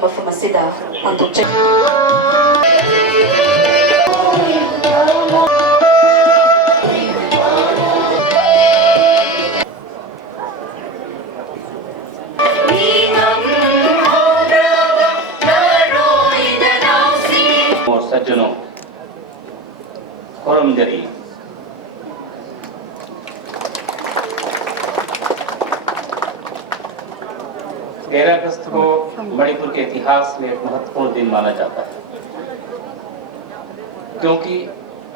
mafama sida untuk cek. सज्जनों, खुरम जरी तेरह अगस्त को मणिपुर के इतिहास में एक महत्वपूर्ण दिन माना जाता है, क्योंकि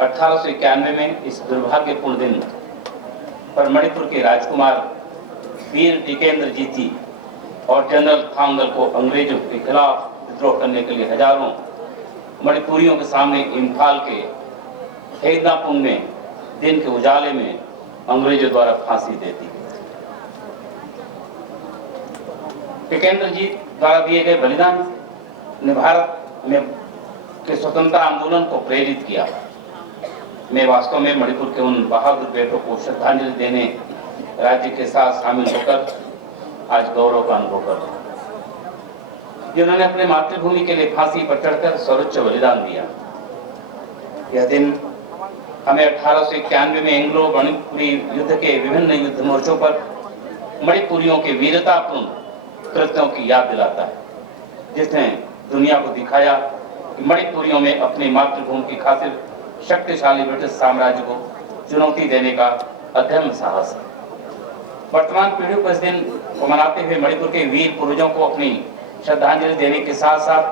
1891 में इस दुर्भाग्यपूर्ण दिन पर मणिपुर के राजकुमार वीर टिकेंद्र जीती और जनरल थांगल को अंग्रेजों के खिलाफ विद्रोह करने के लिए हजारों मणिपुरियों के सामने इम्फाल के हेदापुंग में दिन के उजाले में अंग्रेजों द्वारा फांसी दे दी। टिकेंद्र जी द्वारा दिए गए बलिदान ने भारत में के स्वतंत्रता आंदोलन को प्रेरित किया। मैं वास्तव में मणिपुर के उन बहादुर बेटों को श्रद्धांजलि देने राज्य के साथ शामिल होकर आज गौरव का अनुभव कर रहा हूं, जिन्होंने अपने मातृभूमि के लिए फांसी पर चढ़कर सर्वोच्च बलिदान दिया। यह दिन हमें 1891 में एंग्लो मणिपुरी युद्ध के विभिन्न युद्ध मोर्चों पर मणिपुरियों के वीरतापूर्ण कृत्यों की याद दिलाता है, जिसने दुनिया को दिखाया कि मणिपुरियों में अपनी मातृभूमि की खातिर शक्तिशाली ब्रिटिश साम्राज्य को चुनौती देने का अदम्य साहस है। वर्तमान पीढ़ी को इस दिन को मनाते हुए मणिपुर के वीर पूर्वजों को अपनी श्रद्धांजलि देने के साथ साथ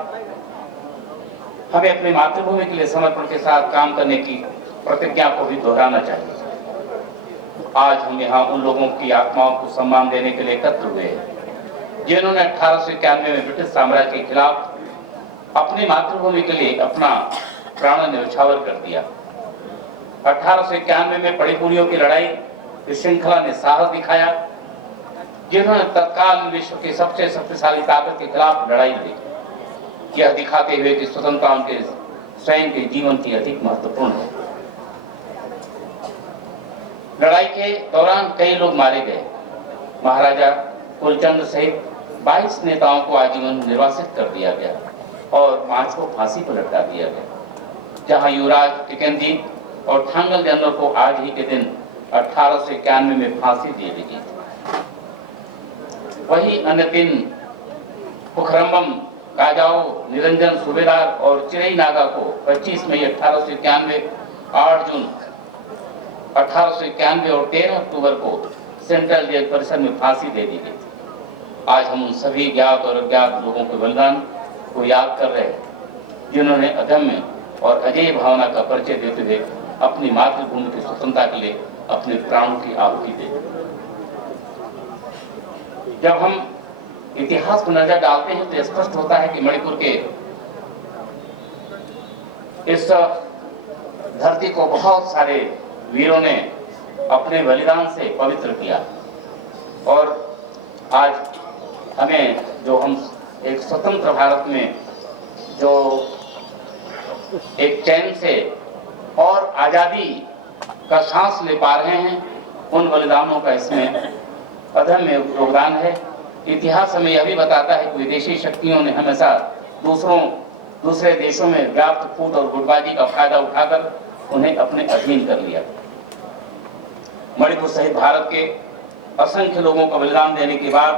हमें अपनी मातृभूमि के लिए समर्पण के साथ काम करने की प्रतिज्ञा को भी दोहराना चाहिए। आज हम यहाँ उन लोगों की आत्माओं को सम्मान देने के लिए एकत्र हुए हैं, जिन्होंने 1891 में ब्रिटिश साम्राज्य के खिलाफ अपनी मातृभूमि के लिए अपना प्राण न्यौछावर कर दिया। 1891 में मणिपुरियों की लड़ाई इस श्रृंखला ने साहस दिखाया, जिन्होंने तत्काल विश्व की सबसे शक्तिशाली ताकत के खिलाफ लड़ाई लड़ी, यह दिखाते हुए कि स्वतंत्रता उनके स्वयं के जीवन की अधिक महत्वपूर्ण है। लड़ाई के दौरान कई लोग मारे गए। महाराजा कुलचंद सहित 22 नेताओं को आजीवन निर्वासित कर दिया गया और 5 को फांसी पर लटका दिया गया, जहां युवराज टिकेंद्र जी और थांगल जनरल को आज ही के दिन 1891 में फांसी दे दी गई। वही अन्य 3 पुखरम्बम, काजाओ, निरंजन सूबेदार और चिरई नागा को 25 मई 1891, 8 जून 1891 और 13 अक्टूबर को सेंट्रल जेल परिसर में फांसी दे दी गई। आज हम उन सभी ज्ञात और अज्ञात लोगों के बलिदान को याद कर रहे हैं, जिन्होंने अदम्य और अजेय भावना का परिचय देते हुए अपनी मातृभूमि की स्वतंत्रता के लिए अपने प्राणों की आहुति दी। जब हम इतिहास पर नजर डालते हैं तो स्पष्ट होता है कि मणिपुर के इस धरती को बहुत सारे वीरों ने अपने बलिदान से पवित्र किया और आज हमें जो हम एक स्वतंत्र भारत में जो एक चैन से और आजादी का सांस ले पा रहे हैं, उन बलिदानों का इसमें अदम्य योगदान है। इतिहास हमें यह भी बताता है कि विदेशी शक्तियों ने हमेशा दूसरे देशों में व्याप्त फूट और गुटबाजी का फायदा उठाकर उन्हें अपने अधीन कर लिया। मणिपुर सहित भारत के असंख्य लोगों का बलिदान देने के बाद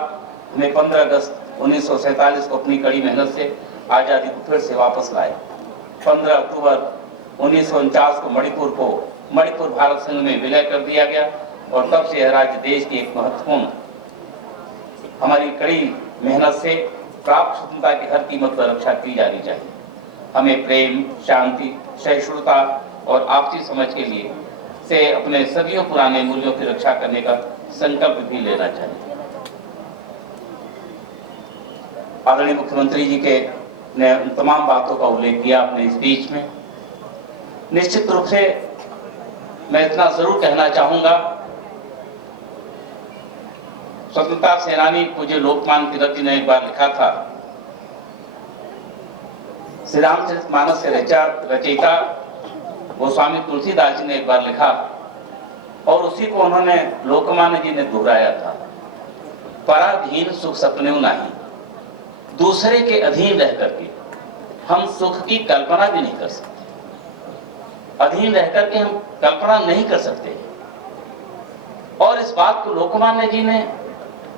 हमें 15 अगस्त 1947 को अपनी कड़ी मेहनत से आजादी को फिर से वापस लाए। 15 अक्टूबर 1949 को मणिपुर भारत संघ में विलय कर दिया गया और तब से यह राज्य देश की एक महत्वपूर्ण हमारी कड़ी मेहनत से प्राप्त स्वतंत्रता की हर कीमत पर रक्षा की जानी चाहिए। हमें प्रेम, शांति, सहिष्णुता और आपसी समझ के लिए से अपने सदियों पुराने मूल्यों की रक्षा करने का संकल्प भी लेना चाहिए। आदरणीय मुख्यमंत्री जी के ने उन तमाम बातों का उल्लेख किया अपने स्पीच में। निश्चित रूप से मैं इतना जरूर कहना चाहूंगा, स्वतंत्रता सेनानी पूज्य लोकमान्य तिलक जी ने एक बार लिखा था, श्री रामचरितमानस के रचयिता गोस्वामी तुलसीदास जी ने एक बार लिखा और उसी को उन्होंने लोकमान्य जी ने दोहराया था, पराधीन सुख सपने नहीं, दूसरे के अधीन रह करके हम सुख की कल्पना भी नहीं कर सकते, अधीन रह करके हम कल्पना नहीं कर सकते। और इस बात को लोकमान्य जी ने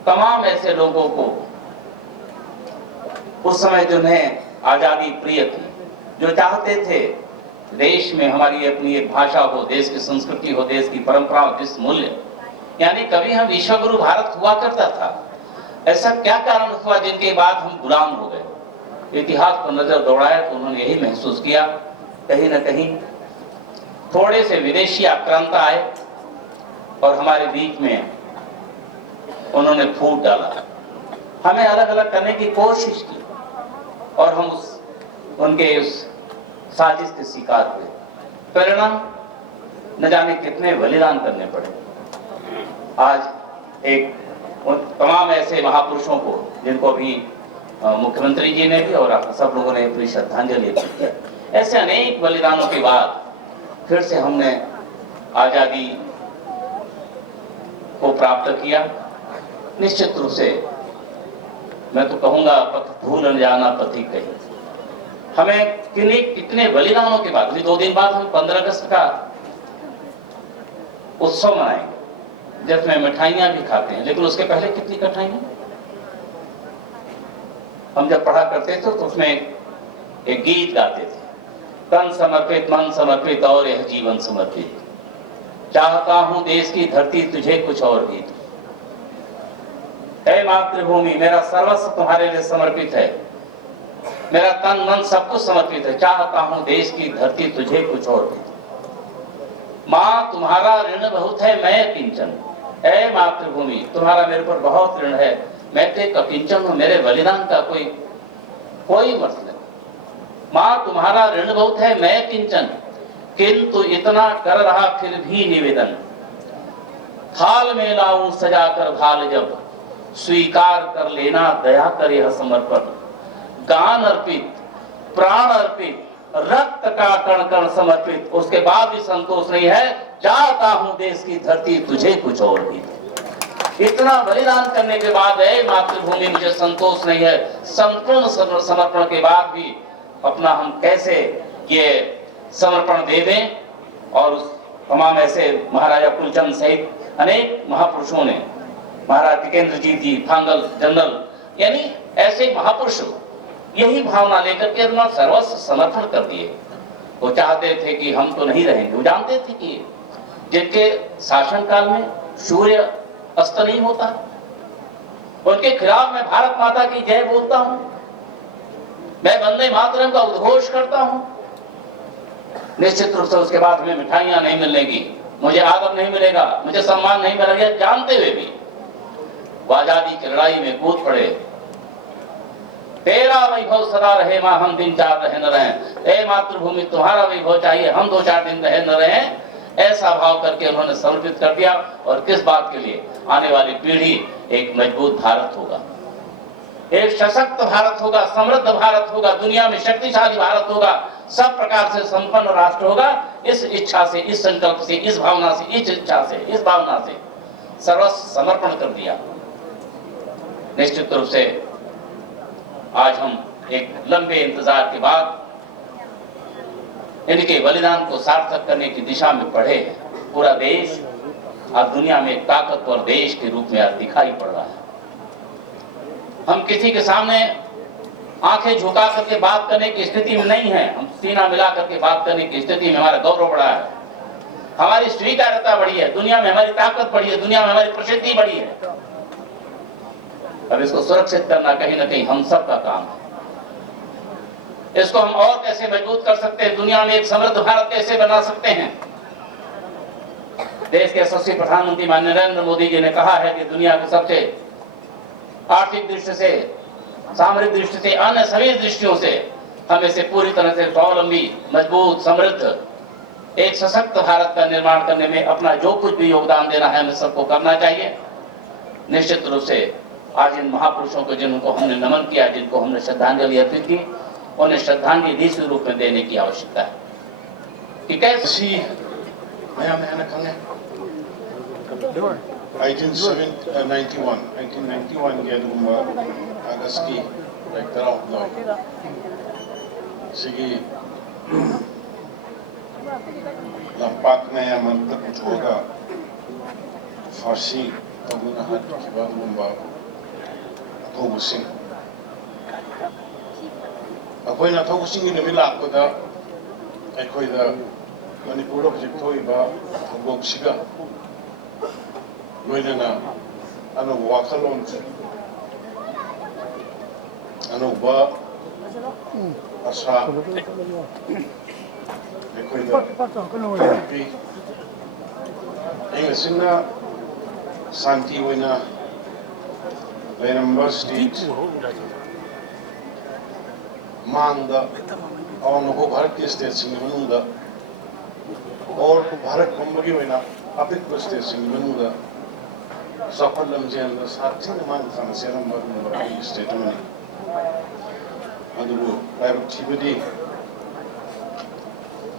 तमाम ऐसे लोगों को उस समय जिन्हें आजादी प्रिय थी, जो चाहते थे देश में हमारी अपनी एक भाषा हो, देश की संस्कृति हो, देश की परंपरा हो, देश मूल्य, यानी कभी हम विश्वगुरु भारत हुआ करता था, ऐसा क्या कारण हुआ जिनके बाद हम गुलाम हो गए। इतिहास पर नजर दौड़ाया तो उन्होंने यही महसूस किया, कहीं ना कहीं थोड़े से विदेशी आक्रांता आए और हमारे बीच में उन्होंने फूट डाला, हमें अलग अलग करने की कोशिश की और हम उनके उस साजिश के शिकार हुए। परिणाम न जाने कितने बलिदान करने पड़े। आज एक तमाम ऐसे महापुरुषों को जिनको भी मुख्यमंत्री जी ने भी और सब लोगों ने अपनी श्रद्धांजलि अर्पित किया, ऐसे अनेक बलिदानों के बाद फिर से हमने आजादी को प्राप्त किया। निश्चित रूप से मैं तो कहूंगा भूल न जाना पथिक कही। हमें कितने बलिदानों के बाद, अभी 2 दिन बाद हम 15 अगस्त का उत्सव मनाएंगे जिसमें मिठाइयां भी खाते हैं, लेकिन उसके पहले कितनी कठिनाइयां। हम जब पढ़ा करते थे तो उसमें एक गीत गाते थे, तन समर्पित मन समर्पित और यह जीवन समर्पित, चाहता हूं देश की धरती तुझे कुछ और भी। हे मातृभूमि, मेरा सर्वस्व तुम्हारे लिए समर्पित है, मेरा तन मन सब कुछ समर्पित है, चाहता हूं देश की धरती तुझे कुछ और भी। माँ तुम्हारा ऋण बहुत है मैं किंचन, हे मातृभूमि तुम्हारा मेरे पर बहुत ऋण है, मैं तो एक अकिंचन हूं, मेरे बलिदान का कोई मतलब नहीं। माँ तुम्हारा ऋण बहुत है मैं किंचन, किंतु इतना कर रहा फिर भी निवेदन, थाल में लाऊं सजा कर भाल जब, स्वीकार कर लेना दया कर यह समर्पण, गान अर्पित प्राण अर्पित रक्त का कण कण समर्पित, उसके बाद भी संतोष नहीं है, चाहता हूं देश की धरती तुझे कुछ और भी। इतना बलिदान करने के बाद है मातृभूमि मुझे संतोष नहीं है, संपूर्ण समर्पण के बाद भी अपना हम कैसे ये समर्पण दे दें। और उस तमाम ऐसे महाराजा कुलचंद सहित अनेक महापुरुषों ने, महाराज टिकेंद्रजीत जी फांगल जनरल, यानी ऐसे महापुरुष यही भावना लेकर के अपना सर्वस्व समर्पण कर दिए। वो चाहते थे कि हम तो नहीं रहेंगे, वो जानते थे कि जिनके शासनकाल में सूर्य अस्त नहीं होता, उनके खिलाफ मैं भारत माता की जय बोलता हूं, मैं वंदे मातरम का उद्घोष करता हूं। निश्चित रूप से उसके बाद हमें मिठाइयां नहीं मिलेगी, मुझे आदर नहीं मिलेगा, मुझे सम्मान नहीं मिलेगा, जानते हुए भी वो आजादी की लड़ाई में कूद पड़े। तेरा वैभव सदा रहे मां, हम दिन 4 रहे न रहे, ए मातृभूमि तुम्हारा वैभव चाहिए, हम 2-4 दिन रहे न रहे, ऐसा भाव करके उन्होंने समर्पित कर दिया। और किस बात के लिए? आने वाली पीढ़ी एक मजबूत भारत होगा, एक सशक्त भारत होगा, समृद्ध भारत होगा, दुनिया में शक्तिशाली भारत होगा, सब प्रकार से संपन्न राष्ट्र होगा। इस इच्छा से, इस संकल्प से, इस भावना से, इस इच्छा से, इस भावना से सर्वस्व समर्पण कर दिया। निश्चित रूप से आज हम एक लंबे इंतजार के बाद इनके बलिदान को सार्थक करने की दिशा में बढ़े हैं। पूरा देश अब दुनिया में ताकतवर देश के रूप में आज दिखाई पड़ रहा है। हम किसी के सामने आंखें झुका करके बात करने की स्थिति में नहीं है, हम सीना मिला करके बात करने की स्थिति में हमारा गौरव बढ़ा है, हमारी स्वीकार्यता बढ़ी है, दुनिया में हमारी ताकत बढ़ी है, दुनिया में हमारी प्रसिद्धि बढ़ी है। अब इसको सुरक्षित करना कहीं ना कहीं हम सब का काम है। इसको हम और कैसे मजबूत कर सकते हैं, दुनिया में एक समृद्ध भारत कैसे बना सकते हैं। देश के यशस्वी प्रधानमंत्री माननीय नरेंद्र मोदी जी ने कहा है कि दुनिया के सबसे आर्थिक दृष्टि से, सामरिक दृष्टि से, अन्य सभी दृष्टियों से हम इसे पूरी तरह से स्वावलंबी, मजबूत, समृद्ध, एक सशक्त भारत का निर्माण करने में अपना जो कुछ भी योगदान देना है हमें सबको करना चाहिए। निश्चित रूप से आज इन महापुरुषों को जिनको हमने नमन किया, जिनको हमने श्रद्धांजलि अर्पित की, उन्हें श्रद्धांजलि इस रूप में देने की आवश्यकता है। ठीक है? 1991 Agasti Vector Sigi Lampak na yaman choga Farsi taguna hat kiba lumba thogusing akoina thogusing ni mi lakpada aikoida Manipur project thoiba thogok siga loinana ano wakalon ano ba asa Englishna Santi wina Number state Manda और को भारत के state Singh बनूंगा और भारत कुंभगी वैना अपिक state Singh बनूंगा सफल लम्जेन the साथी मान खान से नंबर स्टेट में अदुबो प्राइवेट टीबी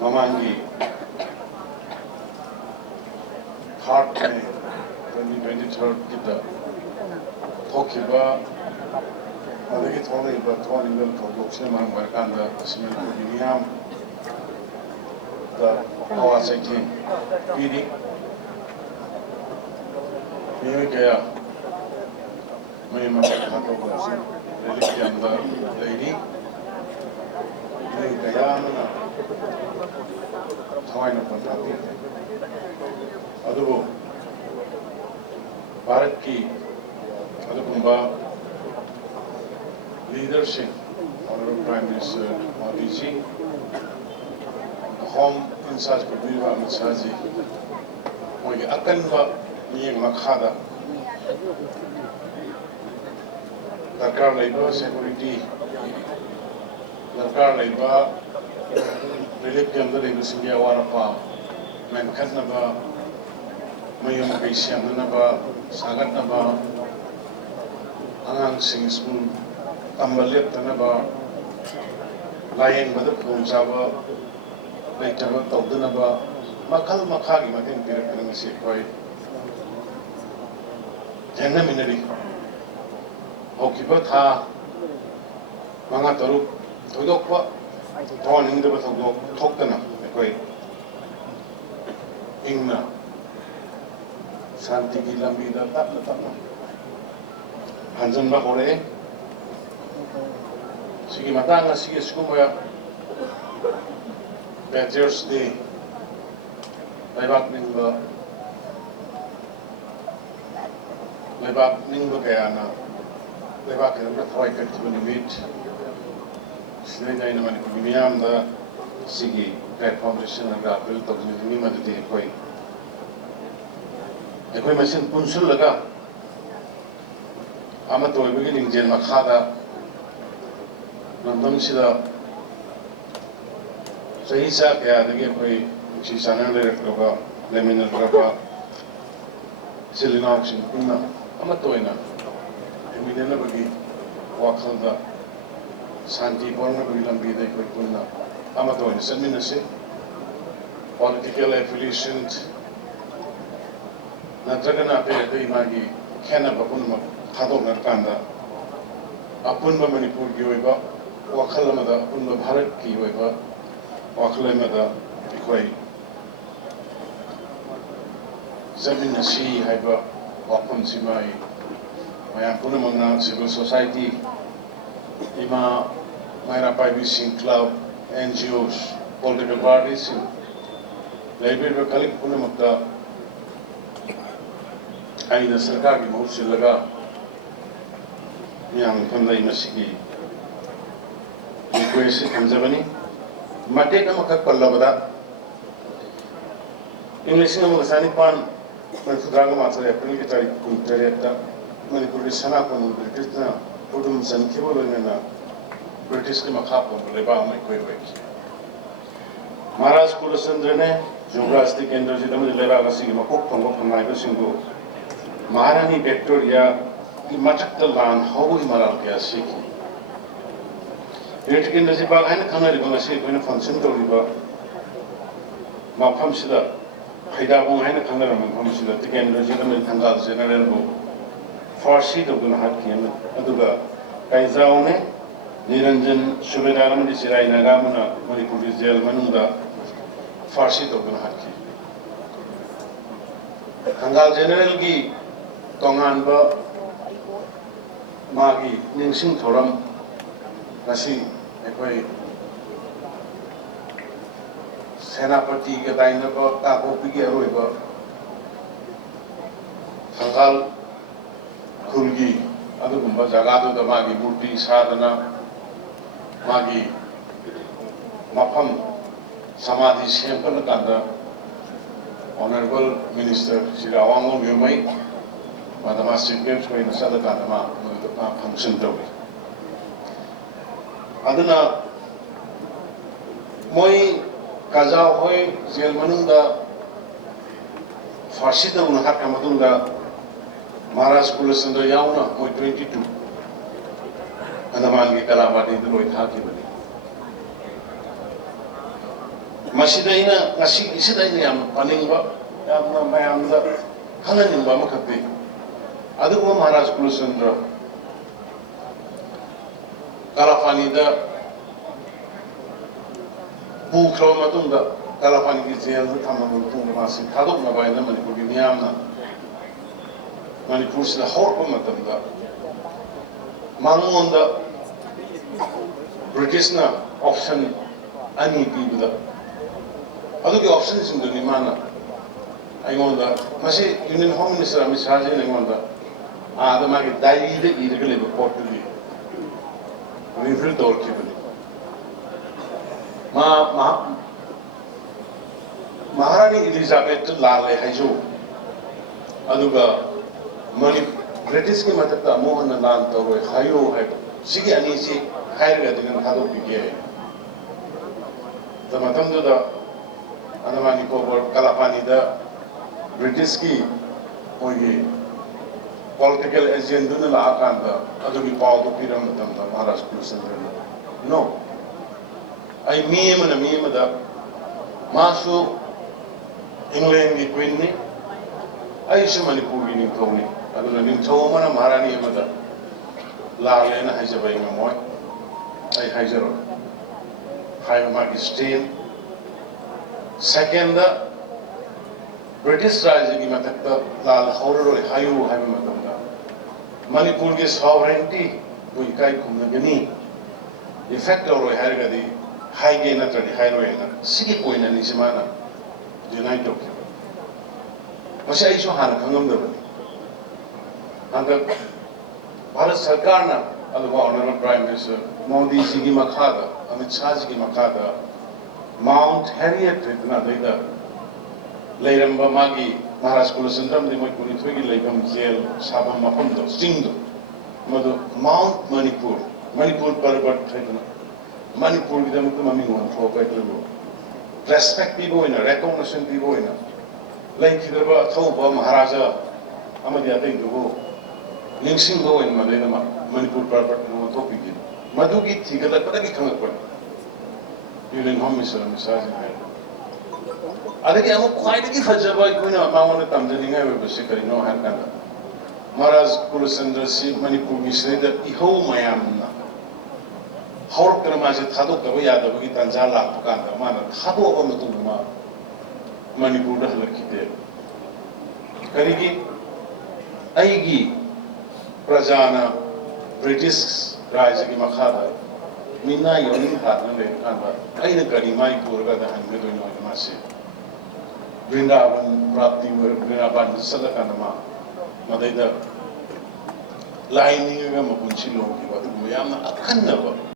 ममांगी थर्ड में 2023 की द थोकिबा अदगी थोड़े इबा थोड़िंगल थोड़ोक्से मांग बरकांदा असमें कुबिनियाम द आवाज़ की पीरी ये क्या मैं मतलब हाथों को रिलीज के अंदर लेडी ये क्या मना थवाई न पता भी अदबो भारत की अदबुंबा leadership Honorable Prime Minister Modi ji, Home in charge of Biwa Amit Shah ji, मोई अकन्बा नियम मखादा दरकार लेबा सिक्योरिटी दरकार लेबा रिलीफ के अंदर एक सिंगिया वारपा मेनखत नबा मयम कैसियम नबा सागत नबा अंगांग सिंह स्कूल तंबलियत तनबा लाइन बदर खुंजाबा लेटबा तौदनबा मखल मखागी मतें पिरकन से कोई जन्म मिनरी होकिबा था मंगा तरुक थोदोकबा थोन हिंदबा थोदोक थोकतना कोई इंगना शांति की लंबी दा तपना हंजनबा होरे Sigi matanga sige skumaya Veterans Day Laibak ningba kaya na Laibak kaya na thawai kaktiba nimit Sinay na naman ko bimiyam da sige platform rin na gapil to ni madudi koy koy masin punsul laga ama to beginning jen makhada Ngandam सिदा सही सा क्या देखिए कोई चीज़ाने ले रखा laminar रखा Selina oxygen कुन्ना अमत तो है ना इमीडिएट ना बगी वाकल दा शांति पौना बगी लंबी दे कोई कुन्ना अमत तो है ना सन्मिन से political affiliations नत्रगना पे कई मागी कहना बपुन मग खादों नरकांदा अपुन मणिपुर की हुई बा वाखल मदा उन भारत की हुई बा वाखल मदा कोई जमीन नशी है बा वापन सिमाई मैं पुन मंगना सिविल सोसाइटी इमा मेरा private Singh club NGOs political parties labour में कलिक पुन मक्का आई न सरकार की बहुत से लगा yang pandai masih request hamzabani mate ka makak palla bada English na magasani pan manfudraga matsa April ki tarikh kuntare ta Manipur ki sana ko British na pudum sankhya bolo na British ki makha ko leba mai koi koi Maharaj Kulachandra ne Geography Kendra ji dam leba ga sigi makok phangok phangai ko singo Maharani Victoria Macak telan hawi maral kaya siki. Ini kita nasi bag ini kamera di bawah sih, kau ini function tu di bawah. Mafham sida, kaidah bawah ini kamera mafham sida. Tiga nasi kami tanggal general bawah. Farsi tu guna hat kian, itu ga kaidah ini Niranjan सुबेदार चिराई नागामना Manipur jail मनुंगदा फांसी तौदुना हाखि हंगाल general की तोंगानबा मागी निंगसिंग theorem ngasi akhoi सेनापति के दाइना को ताकोपी के अरोइबा हंगाल खुलगी अदुगुम्बा जगादुदा मागी मूर्ति साधना मागी मफम समाधि सेमपलकांदा ऑनरेबल मिनिस्टर श्री अवांगो म्युमई मादमा चीफ गेस्ट को इन सदकांदा मा फंक्शन तौई अदुना मोई काजा होय जेल मनुंगदा फांसी तौना हाका मतुंगदा महाराज कुलचंद्र यावना मोई 22 अंदमान की कलाबादी लोई थाखिबनी मसीदाइना ngasi isidaina yam paningba yamna mayamda khanganingba makhatte adugo महाराज कुलचंद्र कलाफानी दा बुख्रो मतुंगा कलाफानी की जेल दा थमन मतुंगा मासी थादोकना बायना मणिपुर की मियामना मणिपुर से हौरपा मतंदा मांगोंदा ब्रिटिश ना ऑप्शन अनि पीबदा अदुगी ऑप्शन सिंदुनी माना आइगोंदा मासी union home minister Amit Shah ji आइगोंदा आदा मागी डायरी दे इरगे लेबो पोर्टली रिफिल तौर की बनी महारानी एलिजाबेथ लाले हाइजो अदुगा मणि ब्रिटिश की मदद मोहन लान तौर हायो है सिगी अनी से हायरगा दिन खादो बिगे द मतम द अंदमानी को कलापानी द ब्रिटिश की ओगी पॉलिटिकल एजेंडा न लाकांदा अदुगी पाव दो पिरम मतम महाराज कुलचंद्र नो आई मीम दा मासु इंग्लैंड की क्वीन ने आई सु मणिपुर की निंथौनी अदुना निंथौ मना महारानी मदा लालेना हाइजबाई मोय आई हाइजरो हाय मागी स्टेन सेकंड ब्रिटिश राज्य की मथक लाल हौरो हायु हाय मतमदा मणिपुर के सॉवरेनिटी को इकाई खुमनगनी इफेक्ट और हायरगदी हाइगे नत्रदि हायरोयना सिगी कोइना निसिमाना यूनाइट टोके मसे आइसो हान खंगमदबनी अंदर भारत सरकार ना अदुगा honourable prime minister Modi ji की मखादा अमित शाह जी की मखादा माउंट हैरियट इतना देदा लेरंबा मागी महाराज कुलचंद्रम दे मोय कुनिथोय की लेगम जेल साबम मफम दो सिंग दो मदो माउंट मणिपुर पर्वत थैदना मणिपुर की दम तो ममी वन थो पैतलो रेस्पेक्ट पीबो इन रिकॉग्निशन पीबो इन लेखिदबा थौबा महाराजा अमदि अतै दुगो निंगसिंग दो इन मदेदमा मणिपुर पर्वत नो थोपिगी मधुगी थिगला पदगी खंगपन यूनियन होम मिनिस्टर मिसाज है अदगी अमु ख्वाइदगी फजबा कोइना मावना तमजनिंगा वेबसे करिनो हान कांदा महाराज कुलचंद्र सी मणिपुर की सेदा इहो मयामना हौरकना मासे थादोकबा यादबगी तंजा लाप कांदा माना थादोबा मतुमा मणिपुर दा हलकिदे करिगी आइगी प्रजाना ब्रिटिश राज्य की मखादा मीना योनिंग हादना ले कांदा आइना करी माई पुरगा दा हनगे दोइनो मासे वृंदावन प्राप्ति वृंदावन सदकानमा मदैदा लाइनिंग गा मपुंची लोगी वादु यामना अखन्नबा